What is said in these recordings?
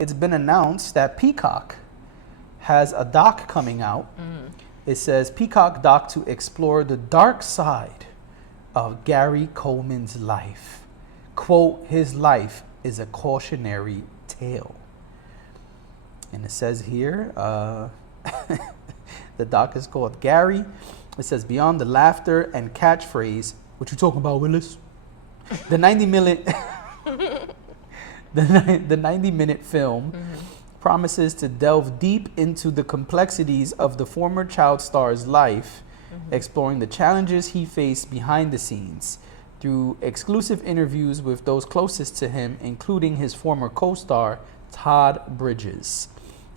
it's been announced that Peacock has a doc coming out. It says Peacock doc to explore the dark side of Gary Coleman's life. Quote, his life is a cautionary tale. And it says here, the doc is called Gary. It says, beyond the laughter and catchphrase, what you talking about, Willis? The 90-minute the 90-minute film promises to delve deep into the complexities of the former child star's life, exploring the challenges he faced behind the scenes through exclusive interviews with those closest to him, including his former co-star, Todd Bridges,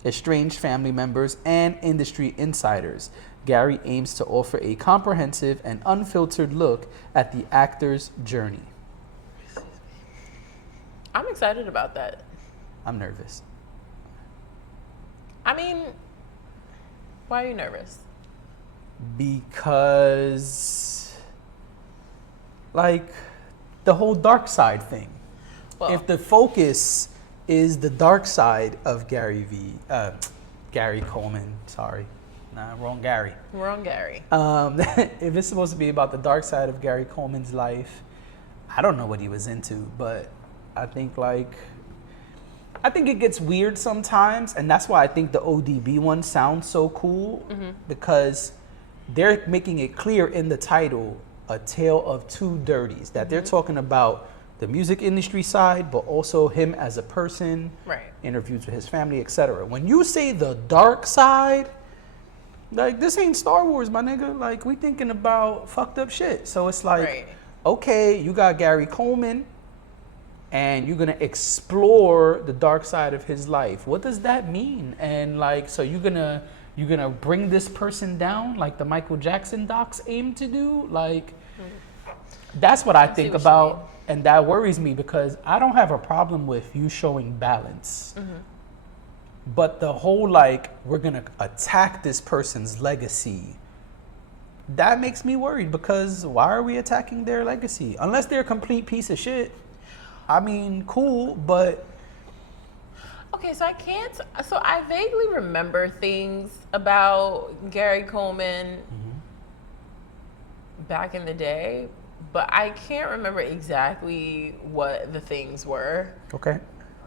estranged family members, and industry insiders. Gary aims to offer a comprehensive and unfiltered look at the actor's journey. I'm excited about that. I'm nervous. I mean, why are you nervous? Because, like, the whole dark side thing. Well, If the focus is the dark side of Gary Coleman, sorry. Nah, wrong Gary. wrong, Gary. If it's supposed to be about the dark side of Gary Coleman's life, I don't know what he was into, but I think it gets weird sometimes, and that's why I think the ODB one sounds so cool, because they're making it clear in the title, A Tale of Two Dirties, that they're talking about the music industry side, but also him as a person, Right. interviews with his family, etc. When you say the dark side, like, this ain't Star Wars, my nigga. Like, we thinking about fucked up shit. So it's like, Right. okay, you got Gary Coleman, and you're gonna explore the dark side of his life. What does that mean? And like, so you're gonna bring this person down like the Michael Jackson docs aim to do? Like, that's what I think what you about, and that worries me, because I don't have a problem with you showing balance. But the whole, like, we're gonna attack this person's legacy, that makes me worried, because why are we attacking their legacy? Unless they're a complete piece of shit. I mean, cool, but Okay, so I vaguely remember things about Gary Coleman back in the day, but I can't remember exactly what the things were. okay.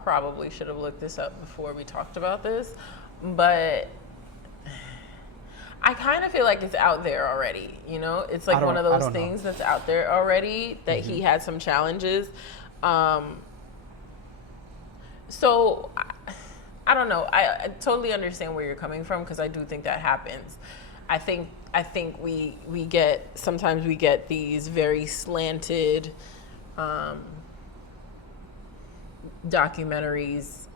Probably should have looked this up before we talked about this, but I kind of feel like it's out there already, you know? It's like one of I those don't know. things that's out there already, that he had some challenges. So I don't know. I totally understand where you're coming from, because I do think that happens. I think we sometimes we get these very slanted documentaries,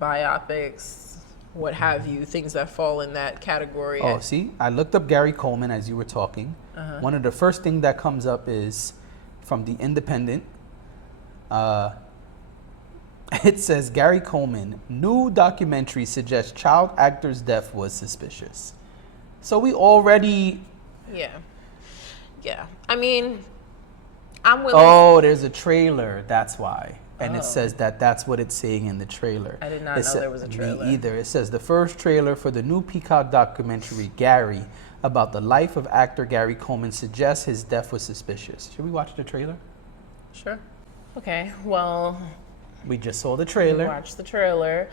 biopics, what have you, things that fall in that category. Oh, see, I looked up Gary Coleman as you were talking. One of the first thing that comes up is from The Independent. It says, Gary Coleman, new documentary suggests child actor's death was suspicious. So we already... Yeah. I mean, I'm willing. Oh, there's a trailer, that's why. And it says that's what it's saying in the trailer. I did not know there was a trailer. Me either. It says the first trailer for the new Peacock documentary, Gary, about the life of actor Gary Coleman, suggests his death was suspicious. Should we watch the trailer? Sure. Okay, well, We just saw the we trailer. watched the trailer.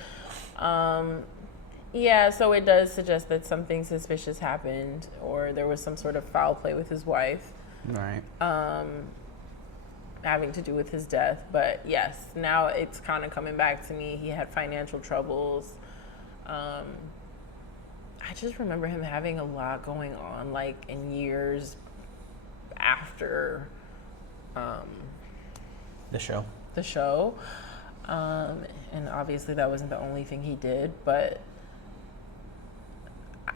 Yeah, so it does suggest that something suspicious happened, or there was some sort of foul play with his wife, Right. having to do with his death. But yes, now it's kind of coming back to me. He had financial troubles. I just remember him having a lot going on, like, in years after The show. the show. And obviously that wasn't the only thing he did, but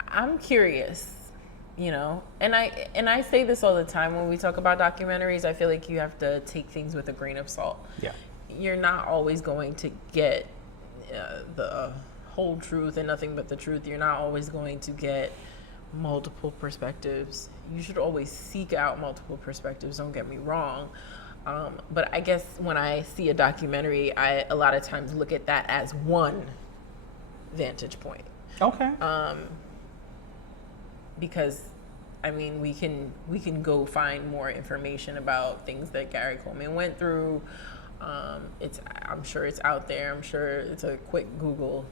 I'm curious, you know, and I say this all the time when we talk about documentaries. I feel like you have to take things with a grain of salt. Yeah. You're not always going to get the whole truth and nothing but the truth. You're not always going to get multiple perspectives. You should always seek out multiple perspectives, don't get me wrong. But I guess when I see a documentary, I a lot of times look at that as one vantage point. Okay. Because I mean, we can go find more information about things that Gary Coleman went through. I'm sure it's out there. I'm sure it's a quick Google,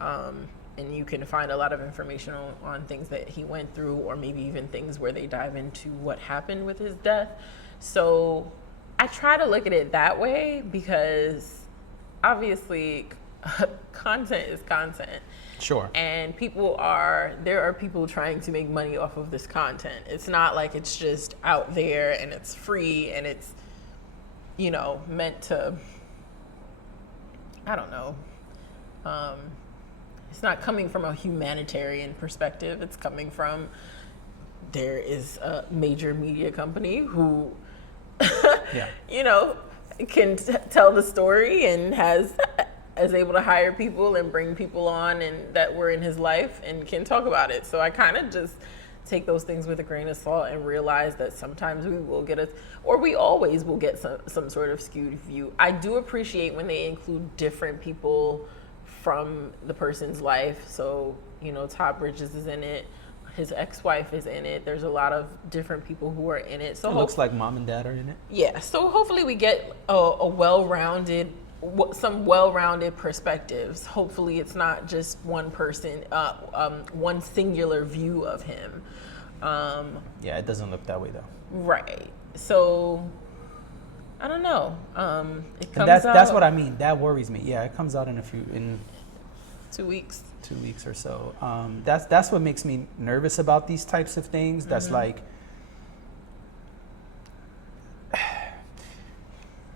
and you can find a lot of information on things that he went through, or maybe even things where they dive into what happened with his death. So I try to look at it that way because obviously content is content. Sure. And there are people trying to make money off of this content. It's not like it's just out there and it's free and it's, meant to, I don't know. It's not coming from a humanitarian perspective. It's coming from, there is a major media company who, can tell the story and is able to hire people and bring people on and that were in his life and can talk about it. So I kind of just take those things with a grain of salt and realize that sometimes we always will get some sort of skewed view. I do appreciate when they include different people from the person's life. So, Todd Bridges is in it. His ex-wife is in it. There's a lot of different people who are in it. So it looks like mom and dad are in it. Yeah. So hopefully we get some well-rounded perspectives. Hopefully it's not just one person, one singular view of him. Yeah, it doesn't look that way though. Right. So I don't know. It comes out. That's what I mean. That worries me. Yeah, it comes out in 2 weeks. 2 weeks or so. That's what makes me nervous about these types of things. That's like,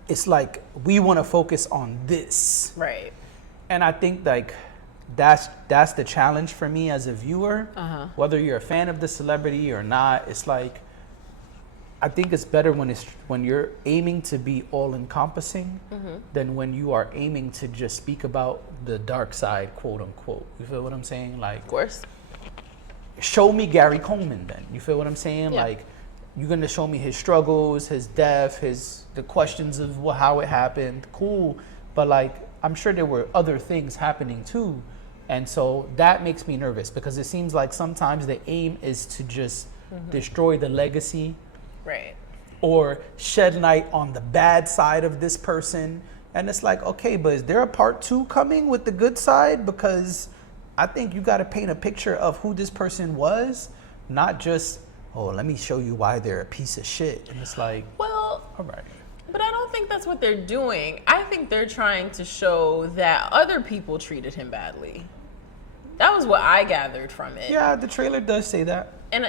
it's like we want to focus on this, right? And I think like that's the challenge for me as a viewer. Whether you're a fan of the celebrity or not, it's like I think it's better when you're aiming to be all encompassing than when you are aiming to just speak about the dark side, quote unquote. You feel what I'm saying? Like, of course. Show me Gary Coleman then. You feel what I'm saying? Yeah. Like, you're gonna show me his struggles, his death, the questions of how it happened. Cool, but like I'm sure there were other things happening too, and so that makes me nervous because it seems like sometimes the aim is to just destroy the legacy, right? Or shed light on the bad side of this person, and it's like, okay, but is there a part 2 coming with the good side? Because I think you got to paint a picture of who this person was, not just, oh, let me show you why they're a piece of shit. And it's like, well, all right. But I don't think that's what they're doing. I think they're trying to show that other people treated him badly. That was what I gathered from it. Yeah, the trailer does say that. And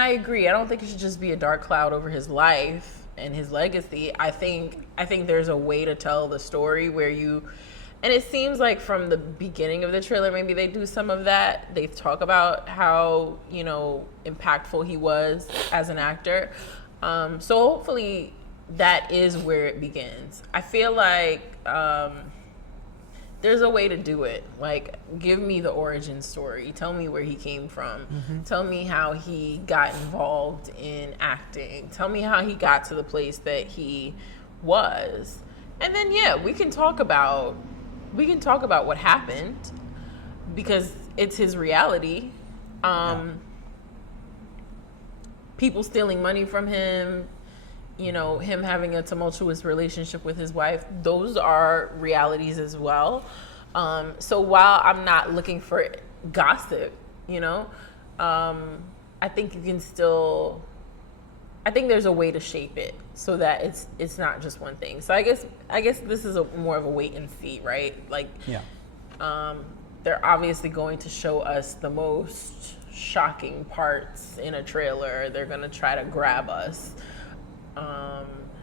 I agree. I don't think it should just be a dark cloud over his life and his legacy. I think there's a way to tell the story where and it seems like from the beginning of the trailer, maybe they do some of that. They talk about how, impactful he was as an actor. So hopefully that is where it begins. I feel like there's a way to do it. Like, give me the origin story. Tell me where he came from. Tell me how he got involved in acting. Tell me how he got to the place that he was. And then, we can talk about what happened because it's his reality. People stealing money from him, him having a tumultuous relationship with his wife, those are realities as well. So while I'm not looking for gossip, I think you can still, I think there's a way to shape it so that it's not just one thing. So I guess this is more of a wait and see, right? Like, they're obviously going to show us the most shocking parts in a trailer. They're going to try to grab us.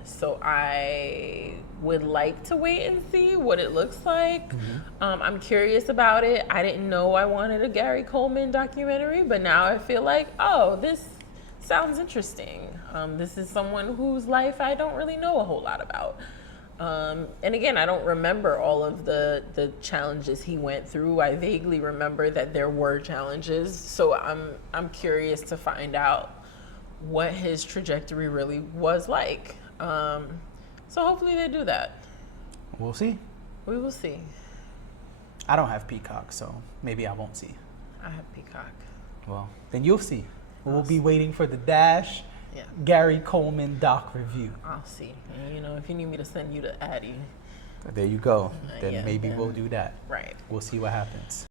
So I would like to wait and see what it looks like. I'm curious about it. I didn't know I wanted a Gary Coleman documentary, but now I feel like, oh, this sounds interesting. This is someone whose life I don't really know a whole lot about. And again, I don't remember all of the challenges he went through. I vaguely remember that there were challenges. So I'm curious to find out what his trajectory really was like. So hopefully they do that. We'll see. We will see. I don't have Peacock, so maybe I won't see. I have Peacock. Well, then you'll see. We'll be waiting for the Dash Gary Coleman doc review. I'll see. And, you know, if you need me to send you to Addie. There you go. Then maybe we'll do that. Right. We'll see what happens.